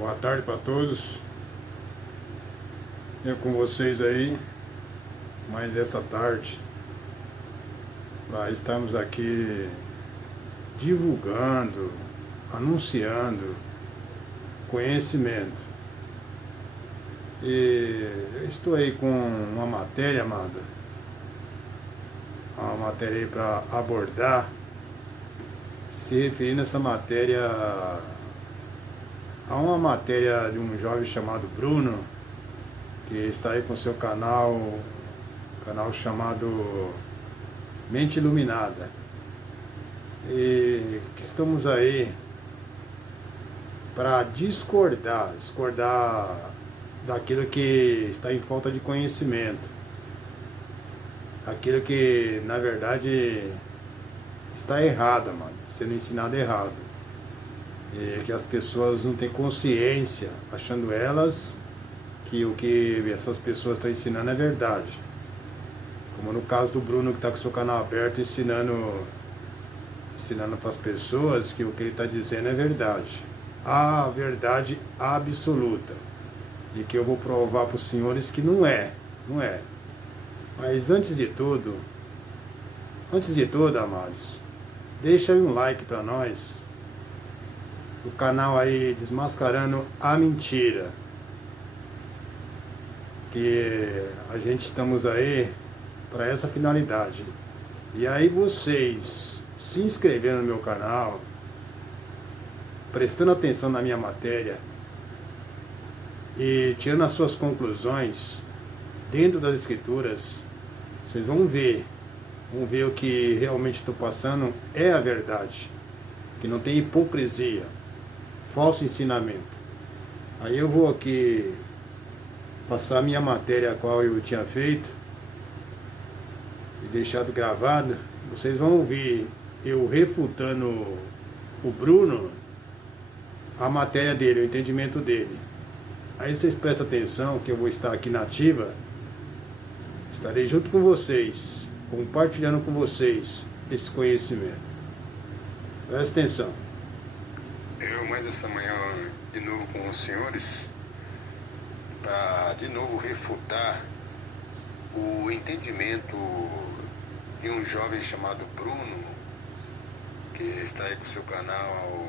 Boa tarde para todos. Eu com vocês aí, mais essa tarde, estamos aqui divulgando, anunciando conhecimento. E eu estou aí com uma matéria, amada, uma matéria aí para abordar, se referindo a essa matéria, a uma matéria de um jovem chamado Bruno, que está aí com seu canal chamado Mente Iluminada. E que estamos aí para discordar daquilo que está em falta de conhecimento, aquilo que na verdade está errado, mano, sendo ensinado errado. E que as pessoas não têm consciência, achando elas que o que essas pessoas estão ensinando é verdade. Como no caso do Bruno, que está com seu canal aberto, ensinando para as pessoas que o que ele está dizendo é verdade. A verdade absoluta. E que eu vou provar para os senhores que não é. Mas antes de tudo, amados, deixa aí um like para nós. O canal aí Desmascarando a Mentira. Que a gente estamos aí para essa finalidade. E aí vocês se inscrevendo no meu canal, prestando atenção na minha matéria e tirando as suas conclusões dentro das escrituras, vocês vão ver o que realmente estou passando é a verdade, que não tem hipocrisia, falso ensinamento. Aí eu vou aqui passar a minha matéria a qual eu tinha feito e deixado gravado. Vocês vão ouvir eu refutando o Bruno, a matéria dele, o entendimento dele. Aí vocês prestem atenção que eu vou estar aqui na ativa, estarei junto com vocês, compartilhando com vocês esse conhecimento. Presta atenção. Eu mais essa manhã de novo com os senhores para de novo refutar o entendimento de um jovem chamado Bruno, que está aí com seu canal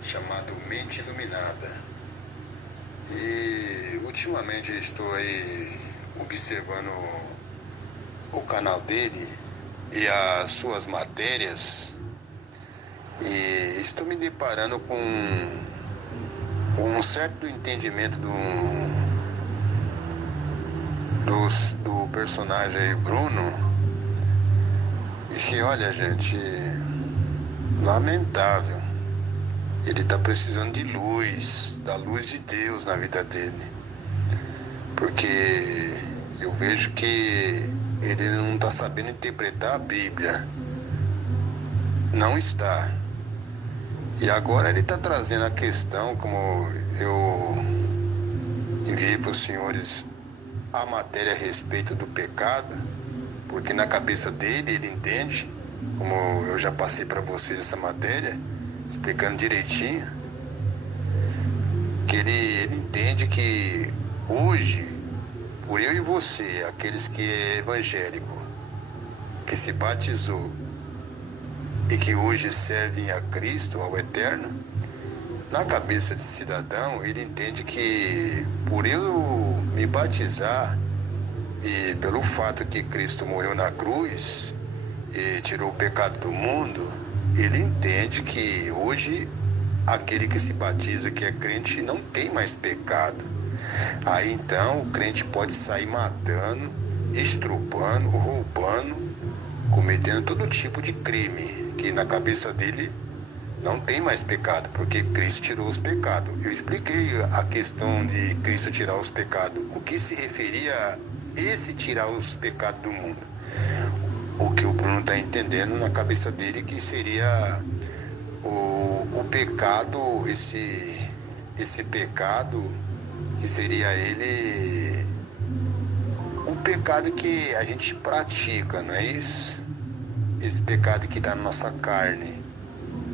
chamado Mente Iluminada. E ultimamente eu estou aí observando o canal dele e as suas matérias e estou me deparando com um certo entendimento do personagem aí, Bruno, e que, olha, gente, lamentável. Ele está precisando de luz, da luz de Deus na vida dele, porque eu vejo que ele não está sabendo interpretar a Bíblia, não está. E agora ele está trazendo a questão, como eu enviei para os senhores a matéria a respeito do pecado, porque na cabeça dele ele entende, como eu já passei para vocês essa matéria, explicando direitinho, que ele entende que hoje, por eu e você, aqueles que é evangélico, que se batizou e que hoje servem a Cristo, ao Eterno, na cabeça de cidadão, ele entende que por eu me batizar e pelo fato que Cristo morreu na cruz e tirou o pecado do mundo, ele entende que hoje aquele que se batiza, que é crente, não tem mais pecado. Aí então o crente pode sair matando, estrupando, roubando, cometendo todo tipo de crime, que na cabeça dele não tem mais pecado, porque Cristo tirou os pecados. Eu expliquei a questão de Cristo tirar os pecados, o que se referia a esse tirar os pecados do mundo. O que o Bruno está entendendo na cabeça dele que seria o pecado, esse pecado que seria ele, o pecado que a gente pratica, não é isso? Esse pecado que está na nossa carne,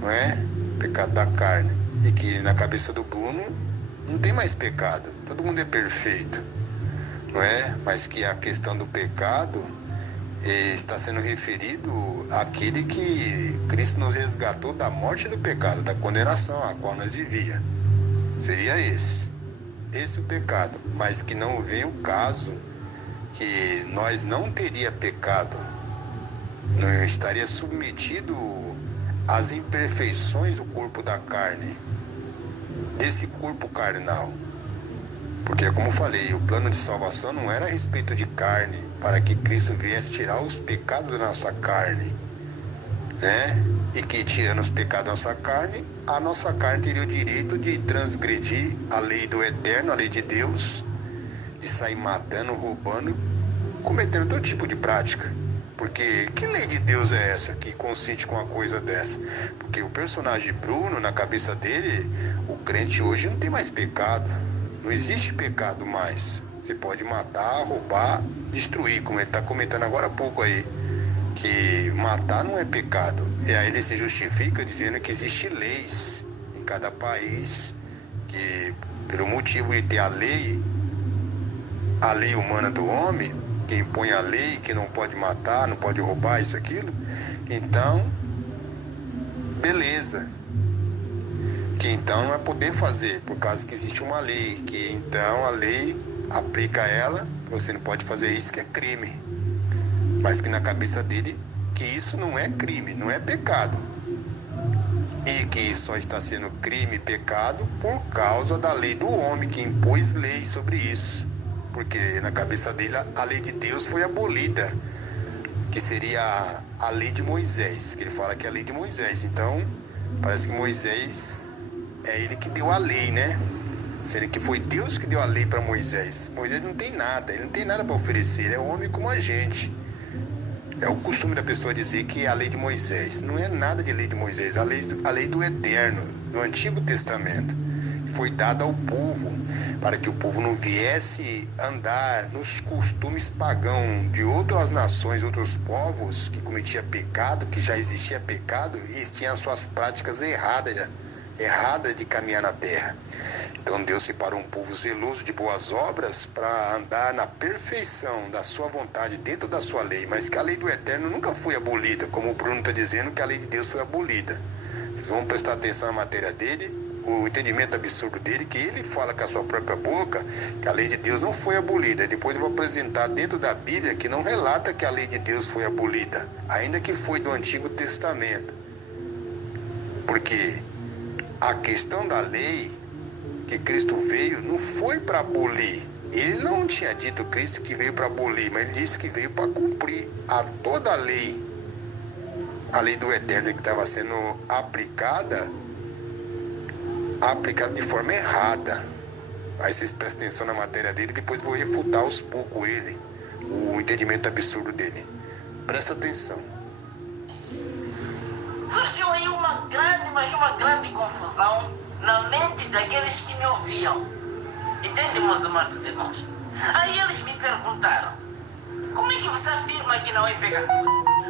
não é? pecado da carne, e que na cabeça do Bruno não tem mais pecado, todo mundo é perfeito, não é? Mas que a questão do pecado está sendo referido àquele que Cristo nos resgatou da morte do pecado, da condenação a qual nós vivia. Seria esse o pecado, mas que não vem o caso que nós não teria pecado, não estaria submetido às imperfeições do corpo da carne, desse corpo carnal. Porque, como falei, o plano de salvação não era a respeito de carne, para que Cristo viesse tirar os pecados da nossa carne, né? E que, tirando os pecados da nossa carne, a nossa carne teria o direito de transgredir a lei do eterno, a lei de Deus, de sair matando, roubando, cometendo todo tipo de prática. Porque que lei de Deus é essa que consiste com uma coisa dessa? Porque o personagem Bruno, na cabeça dele, o crente hoje não tem mais pecado. Não existe pecado mais. Você pode matar, roubar, destruir, como ele está comentando agora há pouco aí. Que matar não é pecado. E aí ele se justifica dizendo que existem leis em cada país, que pelo motivo de ter a lei humana do homem, que impõe a lei, que não pode matar, não pode roubar, isso, aquilo, então, beleza. Que então não vai poder fazer, por causa que existe uma lei, que então a lei aplica a ela, você não pode fazer isso, que é crime. Mas que na cabeça dele, que isso não é crime, não é pecado. E que só está sendo crime e pecado por causa da lei do homem, que impôs lei sobre isso. Porque na cabeça dele a lei de Deus foi abolida, que seria a lei de Moisés, que ele fala que é a lei de Moisés. Então, parece que Moisés é ele que deu a lei, né? Sendo que foi Deus que deu a lei para Moisés. Moisés não tem nada, ele não tem nada para oferecer, ele é homem como a gente. É o costume da pessoa dizer que é a lei de Moisés. Não é nada de lei de Moisés, a lei do eterno, no Antigo Testamento. Foi dada ao povo, para que o povo não viesse andar nos costumes pagãos de outras nações, outros povos que cometiam pecado, que já existia pecado e tinham suas práticas erradas de caminhar na terra. Então Deus separou um povo zeloso de boas obras para andar na perfeição da sua vontade dentro da sua lei, mas que a lei do eterno nunca foi abolida, como o Bruno está dizendo que a lei de Deus foi abolida. Vocês vão prestar atenção na matéria dele, o entendimento absurdo dele, que ele fala com a sua própria boca que a lei de Deus não foi abolida. Depois eu vou apresentar dentro da Bíblia que não relata que a lei de Deus foi abolida, ainda que foi do Antigo Testamento. Porque a questão da lei que Cristo veio não foi para abolir. Ele não tinha dito Cristo que veio para abolir, mas ele disse que veio para cumprir toda a lei do eterno que estava sendo aplicada de forma errada. Aí vocês prestem atenção na matéria dele, depois vou refutar aos poucos o entendimento absurdo dele. Presta atenção. Surgiu aí uma grande confusão na mente daqueles que me ouviam. Entende, meus amados irmãos? Aí eles me perguntaram: como é que você afirma que não é pecado?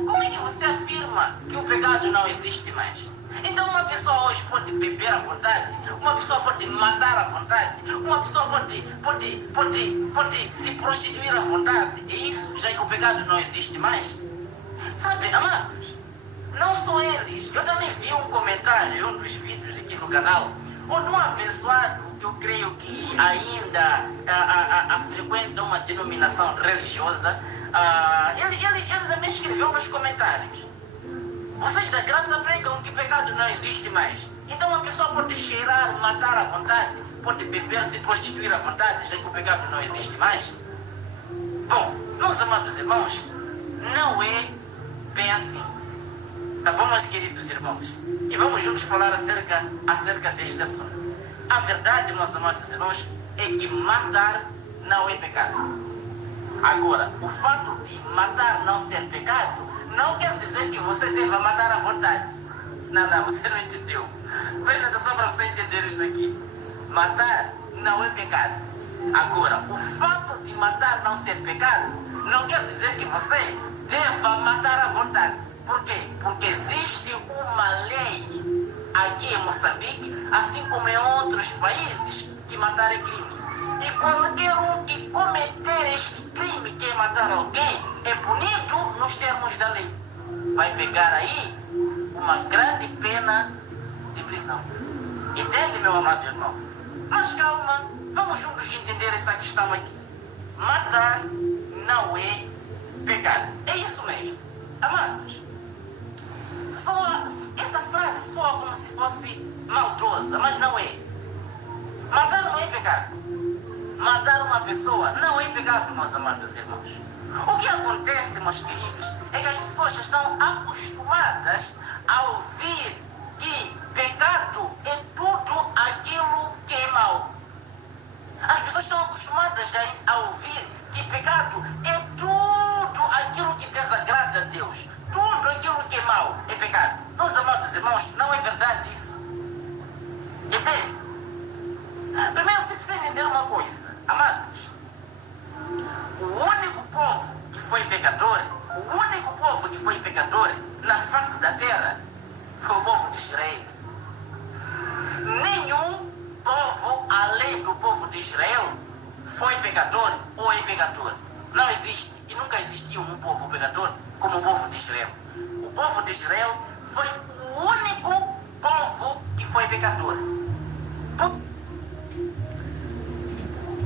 Como é que você afirma que o pecado não existe mais? Então uma pessoa hoje pode beber à vontade, uma pessoa pode matar à vontade, uma pessoa pode se prostituir à vontade. E isso, já que o pecado não existe mais? Sabe, amados, não só eles. Eu também vi um comentário em um dos vídeos aqui no canal, onde um abençoado, que eu creio que ainda frequenta uma denominação religiosa, ele também escreveu nos comentários: vocês da graça pregam que pecado não existe mais. Então a pessoa pode cheirar, matar à vontade, pode beber, se prostituir à vontade, já que o pecado não existe mais? Bom, meus amados irmãos, não é bem assim. Tá bom, meus queridos irmãos? E vamos juntos falar acerca deste assunto. A verdade, meus amados irmãos, é que matar não é pecado. Agora, o fato de matar não ser pecado não quer dizer que você deva matar à vontade. Não, você não entendeu. Presta atenção para você entender isso aqui. Matar não é pecado. Agora, o fato de matar não ser pecado não quer dizer que você deva matar à vontade. Por quê? Porque existe uma lei aqui em Moçambique, assim como em outros países, que matar é crime. E qualquer um que cometer este crime, que é matar alguém, é punido nos termos da lei. Vai pegar aí uma grande pena de prisão. Entende, meu amado irmão? Mas calma, vamos juntos entender essa questão aqui. Matar não é pecado. É isso mesmo. Amados, essa frase soa como se fosse maldosa, mas não é. Matar não é pecado. Matar uma pessoa não é pecado, meus amados irmãos. O que acontece, meus queridos, é que as pessoas estão acostumadas a ouvir que pecado é tudo aquilo que é mau. As pessoas estão acostumadas a ouvir que pecado é tudo aquilo que desagrada a Deus. Tudo aquilo que é mau é pecado. Meus amados irmãos, não é verdade isso. Entende? Primeiro você precisa entender uma coisa. Amados, o único povo que foi pecador na face da terra foi o povo de Israel. Nenhum povo, além do povo de Israel, foi pecador ou é pecador. Não existe e nunca existiu um povo pecador como o povo de Israel. O povo de Israel foi o único povo que foi pecador.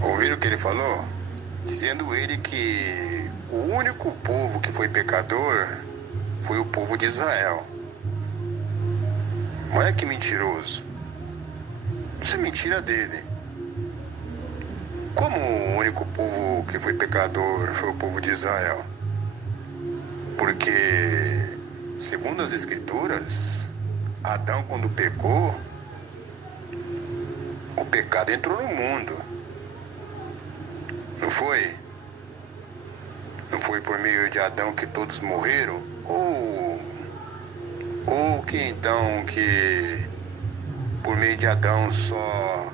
Ouviram o que ele falou? Dizendo ele que o único povo que foi pecador foi o povo de Israel. Olha que mentiroso. Isso é mentira dele. Como o único povo que foi pecador foi o povo de Israel? Porque, segundo as Escrituras, Adão, quando pecou, o pecado entrou no mundo. Não foi? Não foi por meio de Adão que todos morreram? Ou que então que por meio de Adão só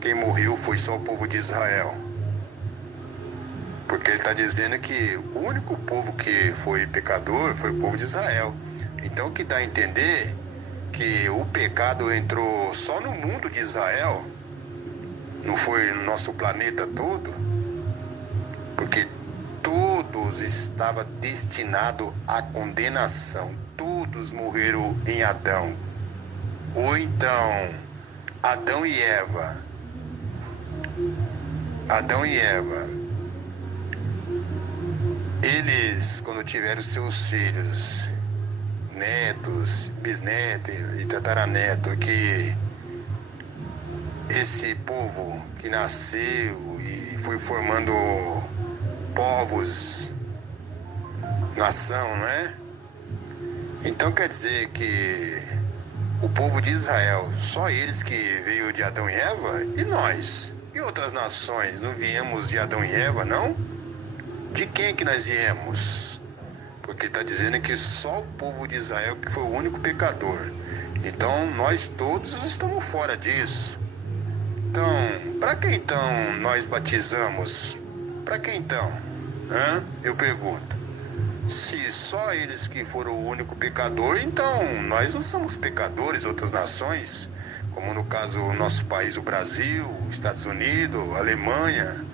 quem morreu foi só o povo de Israel? Porque ele está dizendo que o único povo que foi pecador foi o povo de Israel. Então o que dá a entender que o pecado entrou só no mundo de Israel, não foi no nosso planeta todo, porque todos estavam destinados à condenação. Todos morreram em Adão. Ou então, Adão e Eva, eles, quando tiveram seus filhos, netos, bisnetos e tataranetos, que esse povo que nasceu e foi formando povos, nação, não é? Então quer dizer que o povo de Israel, só eles que veio de Adão e Eva, e nós? E outras nações, não viemos de Adão e Eva, não? De quem que nós viemos? Porque está dizendo que só o povo de Israel que foi o único pecador. Então nós todos estamos fora disso. Então, para que então nós batizamos? Para que então? Eu pergunto. Se só eles que foram o único pecador, então nós não somos pecadores, outras nações, como no caso o nosso país, o Brasil, Estados Unidos, Alemanha,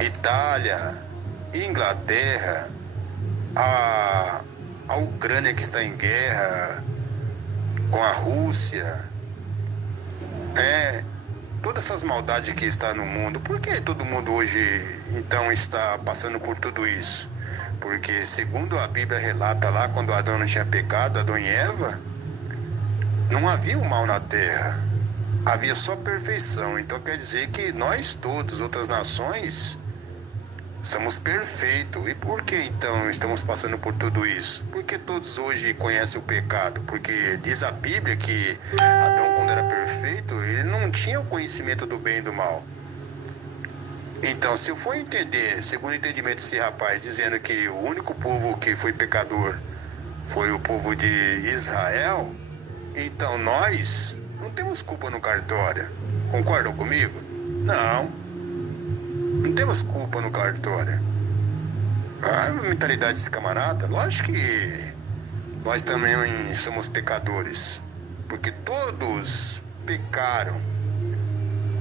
Itália, Inglaterra, a Ucrânia que está em guerra com a Rússia, todas essas maldades que está no mundo. Por que todo mundo hoje então está passando por tudo isso? Porque segundo a Bíblia relata lá, quando Adão não tinha pecado, Adão e Eva, não havia o mal na terra, havia só perfeição. Então quer dizer que nós todos, outras nações, somos perfeitos. E por que então estamos passando por tudo isso? Porque todos hoje conhecem o pecado. Porque diz a Bíblia que Adão, quando era perfeito, ele não tinha o conhecimento do bem e do mal. Então, se eu for entender, segundo o entendimento desse rapaz, dizendo que o único povo que foi pecador foi o povo de Israel, então nós não temos culpa no cartório. Concordam comigo? Não temos culpa no cartório. A mentalidade desse camarada, lógico que nós também somos pecadores, porque todos pecaram,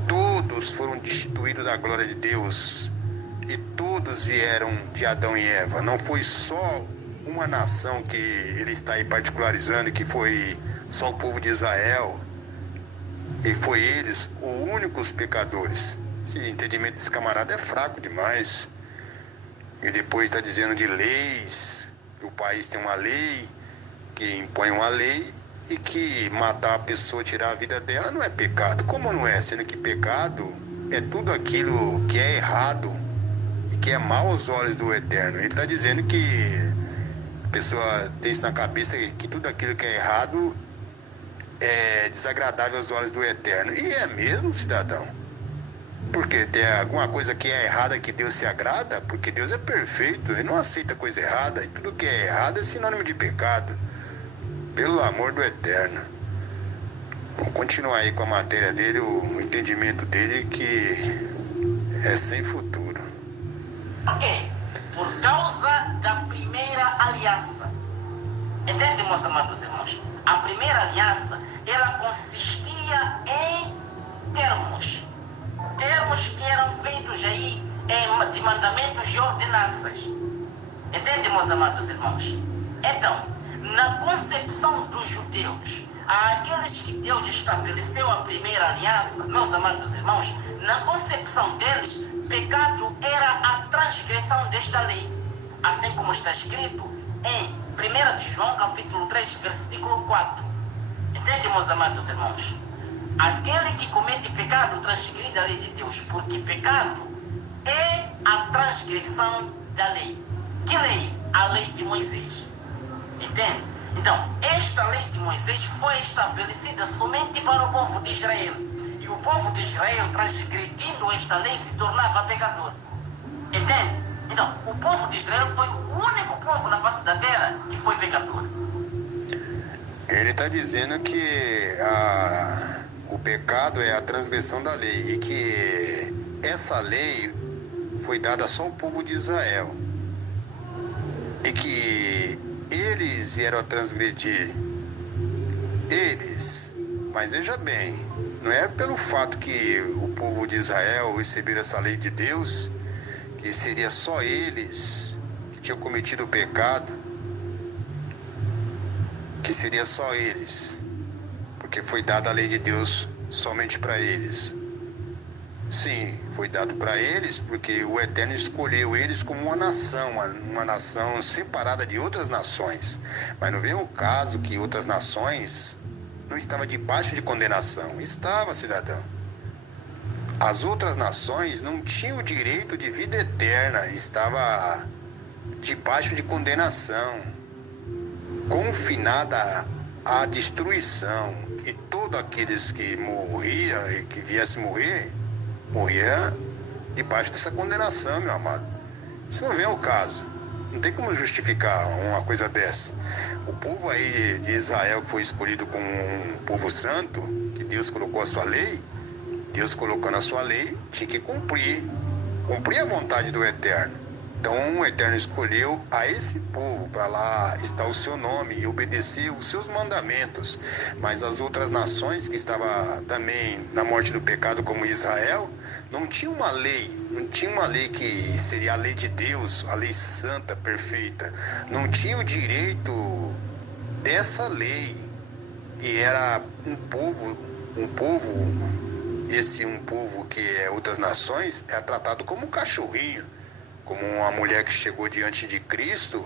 todos foram destituídos da glória de Deus e todos vieram de Adão e Eva. Não foi só uma nação que ele está aí particularizando, que foi só o povo de Israel, e foi eles os únicos pecadores. Esse entendimento desse camarada é fraco demais. E depois está dizendo de leis, que o país tem uma lei, que impõe uma lei, e que matar a pessoa, tirar a vida dela, não é pecado. Como não é? Sendo que pecado é tudo aquilo que é errado e que é mal aos olhos do Eterno. Ele está dizendo que a pessoa tem isso na cabeça, que tudo aquilo que é errado é desagradável aos olhos do Eterno. E é mesmo, cidadão. Porque tem alguma coisa que é errada que Deus se agrada? Porque Deus é perfeito, Ele não aceita coisa errada. E tudo que é errado é sinônimo de pecado. Pelo amor do Eterno. Vamos continuar aí com a matéria dele, o entendimento dele, que é sem futuro. Por causa da primeira aliança. Entende, meus amados irmãos? A primeira aliança, ela consistia em termos que eram feitos aí de mandamentos e ordenanças. Entende, meus amados irmãos? Então, na concepção dos judeus, aqueles que Deus estabeleceu a primeira aliança, meus amados irmãos, na concepção deles, pecado era a transgressão desta lei. Assim como está escrito em 1 de João, capítulo 3, versículo 4. Entende, meus amados irmãos? Aquele que comete pecado transgride a lei de Deus, porque pecado é a transgressão da lei. Que lei? A lei de Moisés. Entende? Então, esta lei de Moisés foi estabelecida somente para o povo de Israel. E o povo de Israel, transgredindo esta lei, se tornava pecador. Entende? Então, o povo de Israel foi o único povo na face da terra que foi pecador. Ele está dizendo que o pecado é a transgressão da lei e que essa lei foi dada só ao povo de Israel e que eles vieram a transgredir, eles. Mas veja bem, não é pelo fato que o povo de Israel receberam essa lei de Deus que seria só eles que tinham cometido o pecado, que seria só eles, porque foi dada a lei de Deus somente para eles. Sim, foi dado para eles porque o Eterno escolheu eles como uma nação separada de outras nações. Mas não vem o caso que outras nações não estavam debaixo de condenação. Estava, cidadão. As outras nações não tinham o direito de vida eterna, estava debaixo de condenação, confinada à destruição. E todos aqueles que morriam e que viessem morrer, morria debaixo dessa condenação, meu amado. Isso não vem ao caso. Não tem como justificar uma coisa dessa. O povo aí de Israel, que foi escolhido como um povo santo, que Deus colocou a sua lei, Deus colocando a sua lei, tinha que cumprir a vontade do Eterno. Então o Eterno escolheu a esse povo para lá estar o seu nome e obedecer os seus mandamentos. Mas as outras nações que estavam também na morte do pecado, como Israel, não tinha uma lei que seria a lei de Deus, a lei santa, perfeita. Não tinha o direito dessa lei. E era um povo que é outras nações, é tratado como um cachorrinho. Como uma mulher que chegou diante de Cristo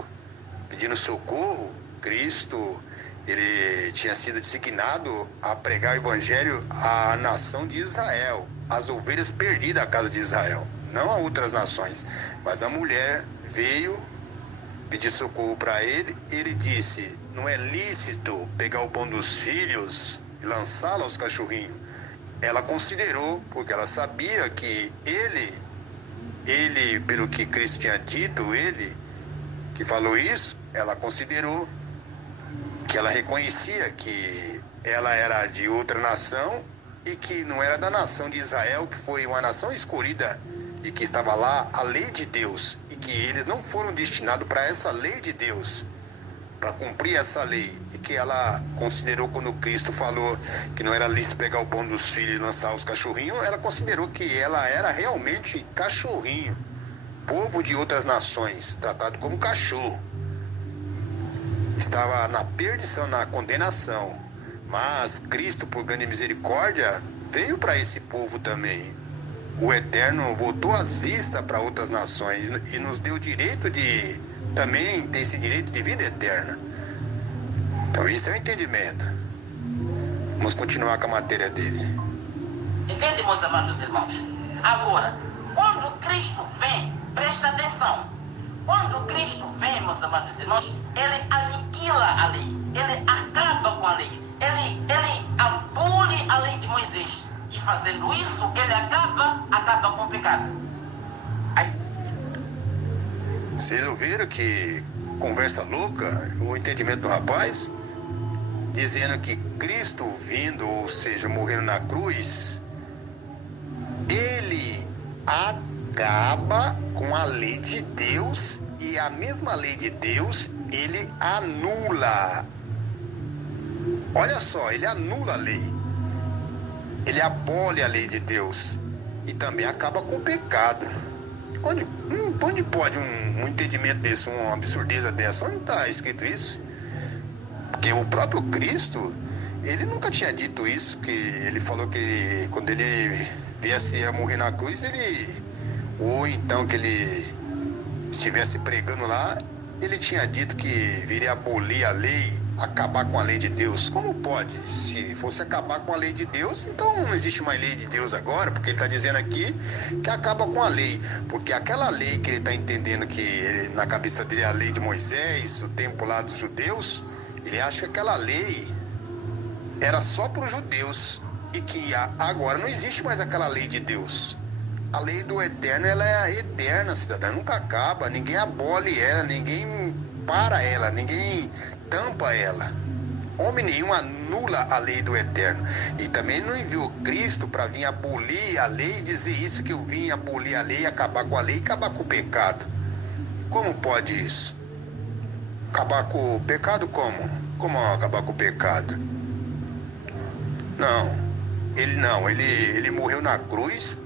pedindo socorro. Cristo, ele tinha sido designado a pregar o evangelho à nação de Israel, às ovelhas perdidas da casa de Israel, não a outras nações. Mas a mulher veio pedir socorro para ele. Ele disse: não é lícito pegar o pão dos filhos e lançá-lo aos cachorrinhos. Ela considerou, porque ela sabia que ele, pelo que Cristo tinha dito, ele que falou isso, ela considerou que ela reconhecia que ela era de outra nação e que não era da nação de Israel, que foi uma nação escolhida e que estava lá a lei de Deus, e que eles não foram destinados para essa lei de Deus. para cumprir essa lei, e que ela considerou quando Cristo falou que não era lícito pegar o pão dos filhos e lançar os cachorrinhos, ela considerou que ela era realmente cachorrinho, povo de outras nações, tratado como cachorro. Estava na perdição, na condenação, mas Cristo, por grande misericórdia, veio para esse povo também. O Eterno voltou as vistas para outras nações e nos deu o direito de também ter esse direito de vida eterna. Então isso é o entendimento. Vamos continuar com a matéria dele. Entende, meus amados irmãos? Agora, quando Cristo vem, presta atenção. Quando Cristo vem, meus amados irmãos, ele aniquila a lei, ele acaba com a lei, ele abole a lei de Moisés. E fazendo isso, ele acaba com o pecado. Vocês ouviram que conversa louca, o entendimento do rapaz? Dizendo que Cristo vindo, ou seja, morrendo na cruz, ele acaba com a lei de Deus, e a mesma lei de Deus ele anula. Olha só, ele anula a lei, ele abole a lei de Deus e também acaba com o pecado. Onde pode um entendimento desse, uma absurdeza dessa? Onde está escrito isso? Porque o próprio Cristo, ele nunca tinha dito isso, que ele falou que quando ele viesse a morrer na cruz, ou então que ele estivesse pregando lá, ele tinha dito que viria abolir a lei, acabar com a lei de Deus. Como pode? Se fosse acabar com a lei de Deus, então não existe mais lei de Deus agora, porque ele está dizendo aqui que acaba com a lei. Porque aquela lei que ele está entendendo que na cabeça dele é a lei de Moisés, o tempo lá dos judeus, ele acha que aquela lei era só para os judeus e que agora não existe mais aquela lei de Deus. A lei do Eterno, ela é eterna, cidadã, nunca acaba, ninguém abole ela, ninguém para ela, ninguém tampa ela. Homem nenhum anula a lei do Eterno. E também não enviou Cristo para vir abolir a lei e dizer isso, que eu vim abolir a lei, acabar com a lei e acabar com o pecado. Como pode isso? Acabar com o pecado como? Como acabar com o pecado? Ele morreu na cruz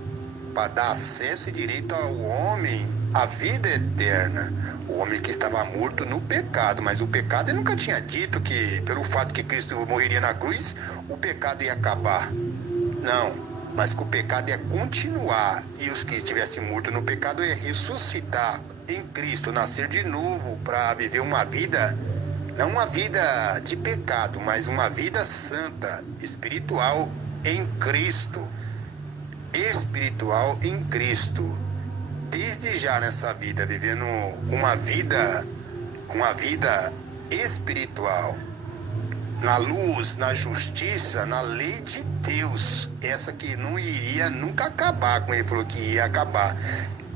para dar acesso e direito ao homem à vida eterna. O homem que estava morto no pecado, mas o pecado ele nunca tinha dito que, pelo fato que Cristo morreria na cruz, o pecado ia acabar. Não, mas que o pecado ia continuar, e os que estivessem mortos no pecado iam ressuscitar em Cristo, nascer de novo para viver uma vida, não uma vida de pecado, mas uma vida santa, espiritual em Cristo. Espiritual em Cristo, desde já nessa vida, vivendo uma vida espiritual, na luz, na justiça, na lei de Deus, essa que não iria nunca acabar, como ele falou que ia acabar.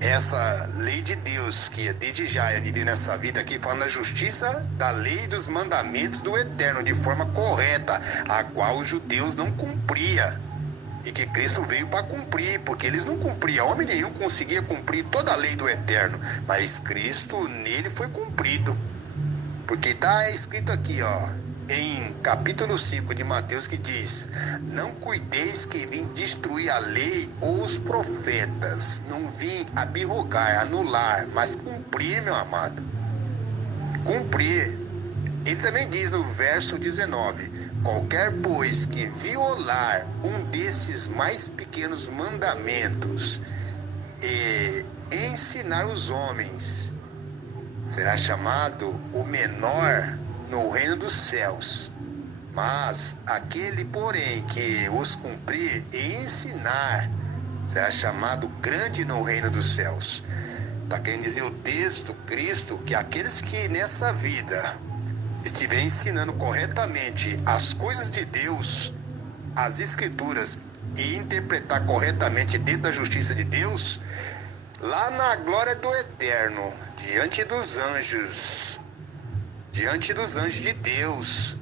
Essa lei de Deus, que desde já é viver nessa vida aqui, falando da justiça, da lei e dos mandamentos do Eterno, de forma correta, a qual os judeus não cumpriam. E que Cristo veio para cumprir, porque eles não cumpriam. Homem nenhum conseguia cumprir toda a lei do Eterno, mas Cristo nele foi cumprido. Porque está escrito aqui, em capítulo 5 de Mateus, que diz: não cuideis que vim destruir a lei ou os profetas. Não vim abrogar, anular, mas cumprir, meu amado. Cumprir. Ele também diz no verso 19: qualquer, pois, que violar um desses mais pequenos mandamentos e ensinar os homens, será chamado o menor no reino dos céus. Mas aquele, porém, que os cumprir e ensinar, será chamado grande no reino dos céus. Está querendo dizer o texto, Cristo, que aqueles que nessa vida estiver ensinando corretamente as coisas de Deus, as Escrituras, e interpretar corretamente dentro da justiça de Deus, lá na glória do Eterno, diante dos anjos de Deus,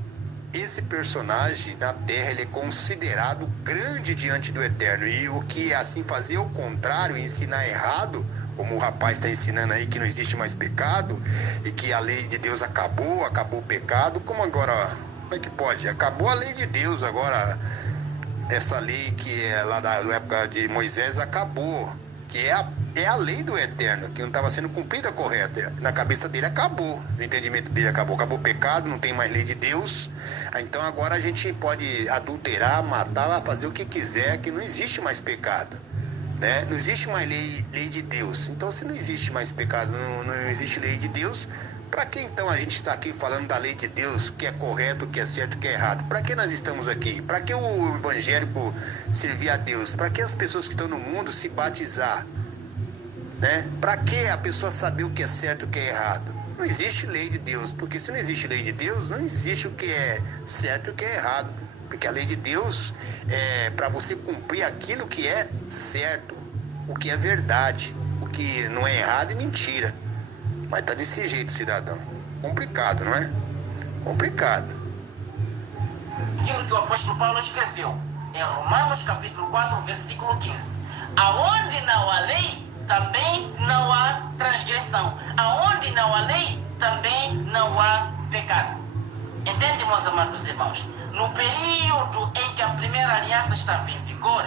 esse personagem na Terra ele é considerado grande diante do Eterno. E o que assim fazer o contrário, ensinar errado, como o rapaz está ensinando aí que não existe mais pecado e que a lei de Deus acabou o pecado, como agora, como é que pode? Acabou a lei de Deus agora. Essa lei que é lá da época de Moisés acabou, que é a lei do Eterno, que não estava sendo cumprida correta. Na cabeça dele acabou, no entendimento dele acabou o pecado, não tem mais lei de Deus. Então agora a gente pode adulterar, matar, fazer o que quiser, que não existe mais pecado, né? Não existe mais lei de Deus. Então se não existe mais pecado, não existe lei de Deus, para que então a gente está aqui falando da lei de Deus, que é correto, que é certo, que é errado? Para que nós estamos aqui? Para que o evangélico servir a Deus? Para que as pessoas que estão no mundo se batizar? Né? Para que a pessoa saber o que é certo e o que é errado? Não existe lei de Deus, porque se não existe lei de Deus, não existe o que é certo e o que é errado. Porque a lei de Deus é para você cumprir aquilo que é certo, o que é verdade, o que não é errado e mentira. Mas tá desse jeito, cidadão. Complicado, não é? Complicado. Aquilo que o apóstolo Paulo escreveu em Romanos capítulo 4, versículo 15. Aonde não há lei, também não há transgressão. Aonde não há lei, também não há pecado. Entende, meus amados irmãos? No período em que a primeira aliança estava em vigor,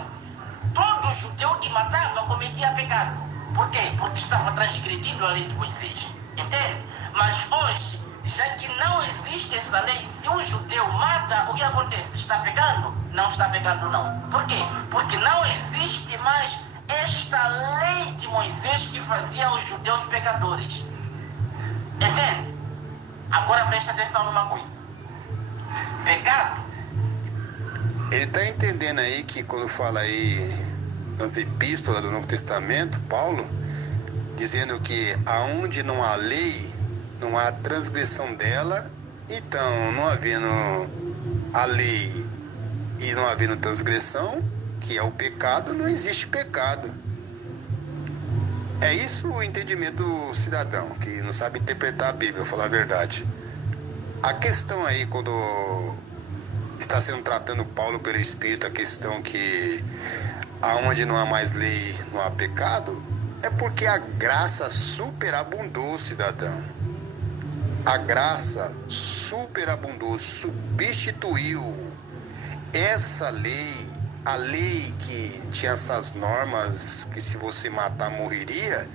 todo judeu que matava cometia pecado. Por quê? Porque estava transgredindo a lei de Moisés. Entende? Mas hoje, já que não existe essa lei, se um judeu mata, o que acontece? Está pecando? Não está pecando, não. Por quê? Porque não existe mais esta lei de Moisés que fazia os judeus pecadores. Entende? Agora preste atenção numa coisa. Pecado. Ele está entendendo aí que quando fala aí nas epístolas do Novo Testamento, Paulo, dizendo que aonde não há lei, não há transgressão dela. Então, não havendo a lei e não havendo transgressão, que é o pecado, não existe pecado. É isso o entendimento do cidadão, que não sabe interpretar a Bíblia, vou falar a verdade. A questão aí, quando está sendo tratando Paulo pelo Espírito, a questão que aonde não há mais lei, não há pecado, é porque a graça superabundou, cidadão. A graça superabundou, substituiu essa lei, a lei que tinha essas normas que se você matar morreria.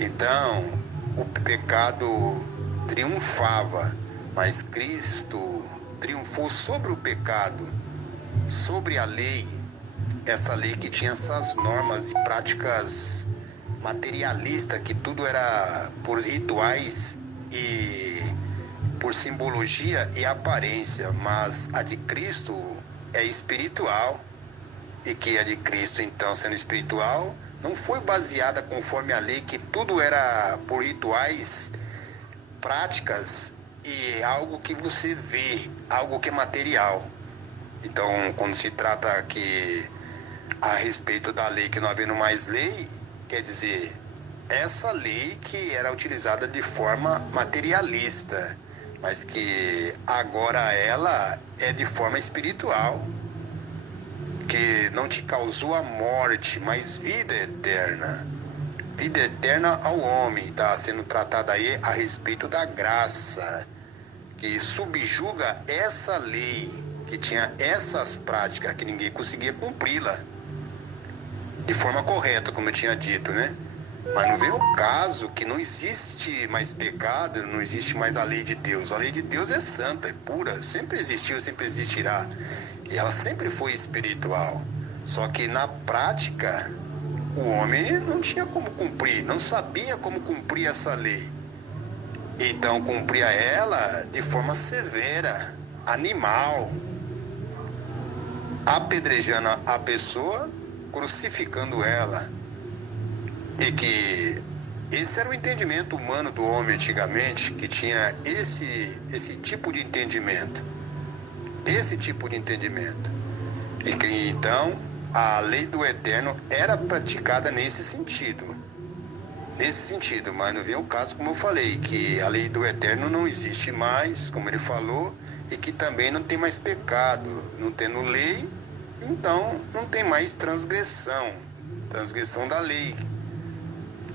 Então o pecado triunfava, mas Cristo triunfou sobre o pecado, sobre a lei, essa lei que tinha essas normas de práticas materialistas, que tudo era por rituais e por simbologia e aparência, mas a de Cristo é espiritual, e que a de Cristo, então, sendo espiritual, não foi baseada conforme a lei, que tudo era por rituais, práticas e algo que você vê, algo que é material. Então, quando se trata aqui a respeito da lei, que não havendo mais lei, quer dizer, essa lei que era utilizada de forma materialista, mas que agora ela é de forma espiritual, que não te causou a morte, mas vida eterna. Vida eterna ao homem, está sendo tratada aí a respeito da graça, que subjuga essa lei, que tinha essas práticas, que ninguém conseguia cumpri-la de forma correta, como eu tinha dito, né? Mas não vem o caso que não existe mais pecado, não existe mais a lei de Deus. A lei de Deus é santa, é pura, sempre existiu, sempre existirá. E ela sempre foi espiritual. Só que na prática, o homem não tinha como cumprir, não sabia como cumprir essa lei. Então cumpria ela de forma severa, animal, apedrejando a pessoa, crucificando ela. E que esse era o entendimento humano do homem antigamente, que tinha esse tipo de entendimento. Esse tipo de entendimento. E que então a lei do Eterno era praticada nesse sentido. nesse sentido, mas não vem o caso, como eu falei, que a lei do eterno não existe mais, como ele falou, e que também não tem mais pecado. Não tendo lei, então não tem mais transgressão da lei,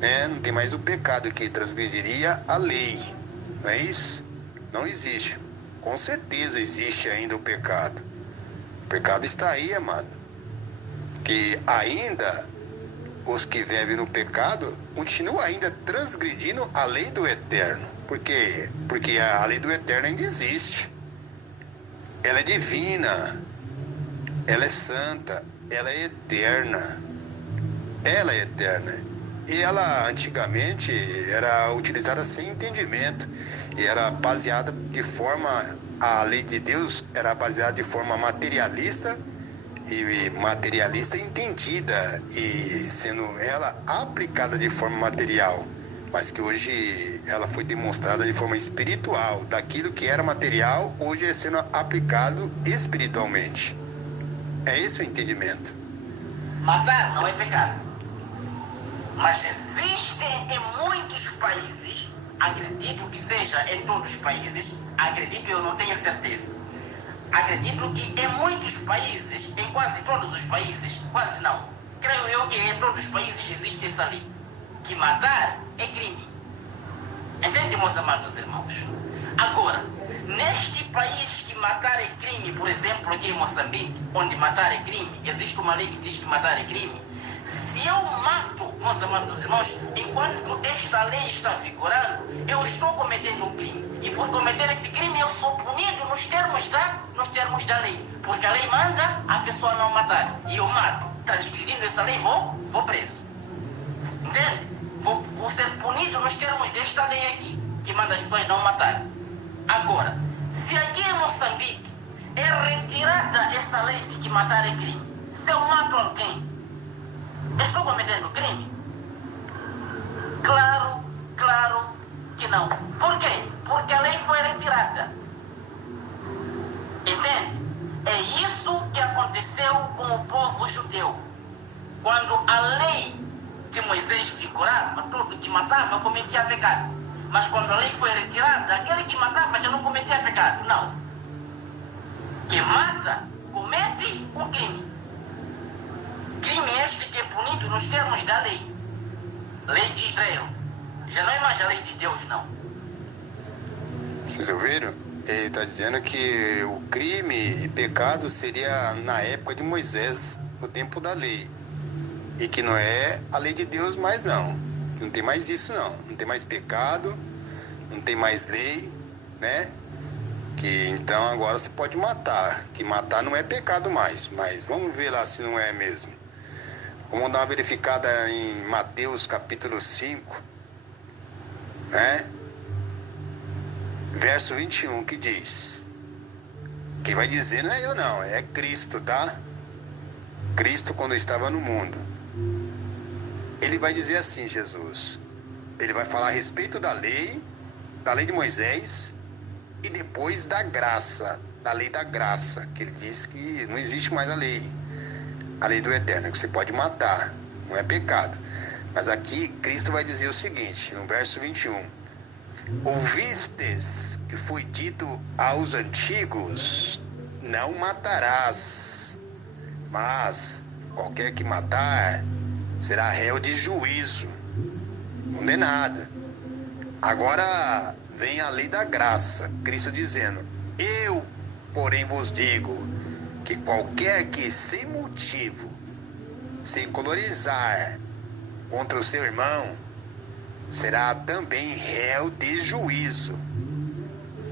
né? Não tem mais o pecado que transgrediria a lei, não é isso? Não existe. Com certeza existe ainda o pecado. O pecado está aí, amado. Que ainda os que vivem no pecado continuam ainda transgredindo a lei do eterno. Por quê? Porque a lei do eterno ainda existe. Ela é divina, ela é santa, ela é eterna. Ela é eterna. E ela antigamente era utilizada sem entendimento. E era baseada de forma... A lei de Deus era baseada de forma materialista e materialista entendida, e sendo ela aplicada de forma material, mas que hoje ela foi demonstrada de forma espiritual. Daquilo que era material, hoje é sendo aplicado espiritualmente. É esse o entendimento. Matar não é pecado, mas existem em muitos países, acredito que seja em todos os países, acredito, eu não tenho certeza, acredito que em muitos países, em quase todos os países, quase não, creio eu que em todos os países existe essa lei, que matar é crime. Entende, meus amados irmãos? Agora, neste país que matar é crime, por exemplo, aqui em Moçambique, onde matar é crime, existe uma lei que diz que matar é crime. Se eu mato, meus amados irmãos, enquanto esta lei está vigorando, eu estou cometendo um crime. E por cometer esse crime, eu sou punido nos termos da lei. Porque a lei manda a pessoa não matar. E eu mato. Transgredindo essa lei, vou preso. Entende? Vou ser punido nos termos desta lei aqui, que manda as pessoas não matar. Agora, se aqui em Moçambique é retirada essa lei de que matar é crime, se eu mato alguém, estou cometendo crime? Claro que não. Por quê? Porque a lei foi retirada. Entende? É isso que aconteceu com o povo judeu. Quando a lei de Moisés vigorava, todo que matava cometia pecado. Mas quando a lei foi retirada, aquele que matava já não cometia pecado. Não. Quem mata comete um crime. Crime este que é punido nos termos da lei. Lei de Israel. Já não é mais a lei de Deus, não. Vocês ouviram? Ele está dizendo que o crime e pecado seria na época de Moisés, no tempo da lei. E que não é a lei de Deus mais não. Que não tem mais isso não. Não tem mais pecado, não tem mais lei, né? Que então agora você pode matar. Que matar não é pecado mais. Mas vamos ver lá se não é mesmo. Vamos dar uma verificada em Mateus capítulo 5, né? Verso 21, que diz: quem vai dizer não é eu não, é Cristo, tá? Cristo quando estava no mundo. Ele vai dizer assim, Jesus. Ele vai falar a respeito da lei de Moisés e depois da graça, da lei da graça, que ele diz que não existe mais a lei do eterno, que você pode matar, não é pecado. Mas aqui Cristo vai dizer o seguinte, no verso 21: ouvistes que foi dito aos antigos, não matarás, mas qualquer que matar será réu de juízo, condenado. Agora vem a lei da graça, Cristo dizendo: eu, porém, vos digo que qualquer que sem motivo, sem colorizar contra o seu irmão, será também réu de juízo.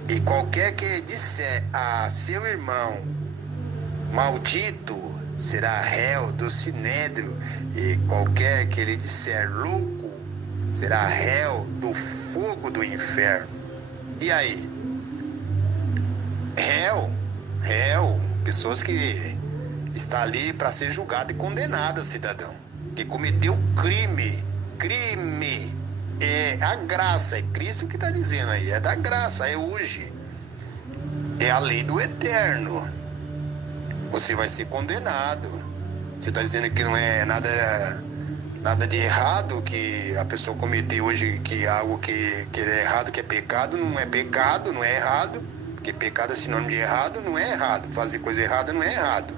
E qualquer que disser a seu irmão maldito, será réu do sinédrio. E qualquer que lhe disser louco, será réu do fogo do inferno. E aí? Réu, pessoas que está ali para ser julgada e condenada, cidadão, que cometeu crime. É a graça, é Cristo que está dizendo aí, é da graça, é hoje. É a lei do eterno. Você vai ser condenado. Você está dizendo que não é nada de errado que a pessoa cometer hoje, que algo que é errado, que é pecado, não é pecado, não é errado, porque pecado é sinônimo de errado, não é errado. Fazer coisa errada não é errado.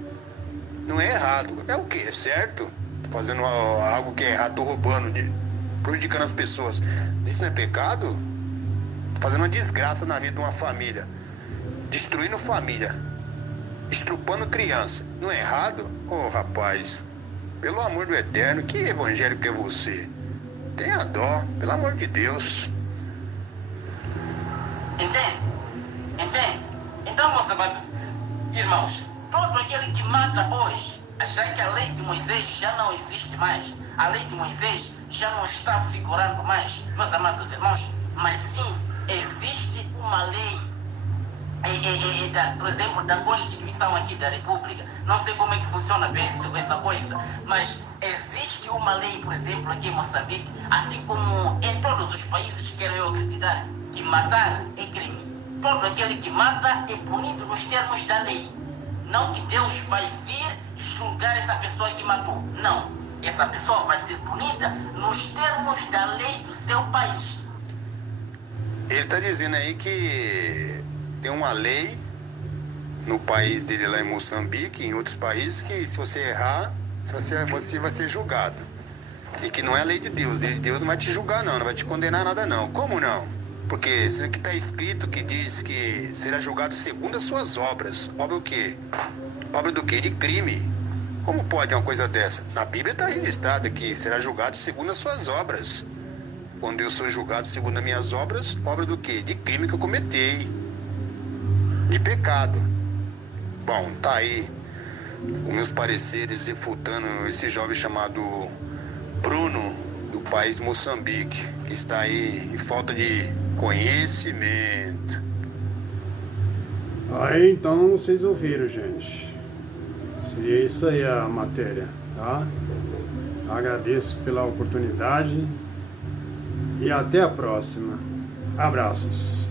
Não é errado. É o quê? É certo? Tô fazendo algo que é errado, tô roubando, prejudicando as pessoas. Isso não é pecado? Tô fazendo uma desgraça na vida de uma família. Destruindo família. Estrupando criança. Não é errado? Ô, rapaz, pelo amor do Eterno, que evangélico é você? Tenha dó, pelo amor de Deus. Entende? Então, meus amados irmãos, todo aquele que mata hoje, já que a lei de Moisés já não existe mais, a lei de Moisés já não está vigorando mais, meus amados irmãos, mas sim, existe uma lei, por exemplo, da Constituição aqui da República. Não sei como é que funciona bem essa coisa, mas existe uma lei, por exemplo, aqui em Moçambique, assim como em todos os países que quero eu acreditar, que matar é crime. Todo aquele que mata é punido nos termos da lei. Não que Deus vai vir julgar essa pessoa que matou. Não. Essa pessoa vai ser punida nos termos da lei do seu país. Ele está dizendo aí que tem uma lei no país dele lá em Moçambique, em outros países, que se você errar, você vai ser julgado. E que não é a lei de Deus. Deus não vai te julgar não vai te condenar nada não. Como não? Porque isso aqui está escrito que diz que será julgado segundo as suas obras. Obra o quê? Obra do quê? De crime. Como pode uma coisa dessa? Na Bíblia está registrado que será julgado segundo as suas obras. Quando eu sou julgado segundo as minhas obras, obra do quê? De crime que eu cometei. De pecado. Bom, tá aí os meus pareceres refutando esse jovem chamado Bruno, do país de Moçambique, que está aí em falta de conhecimento. Aí então vocês ouviram, gente. Seria isso aí a matéria, tá? Agradeço pela oportunidade e até a próxima. Abraços.